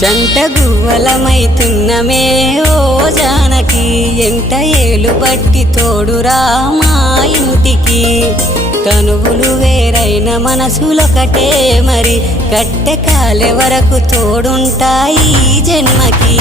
జంట గువ్వలమైతున్నమే ఓ జానకి ఎంట ఏలు బట్టి తోడురా మా ఇంటికి తనువులు వేరైన మనసులొకటే మరి కట్టె కాలే వరకు తోడుంటాయి జన్మకి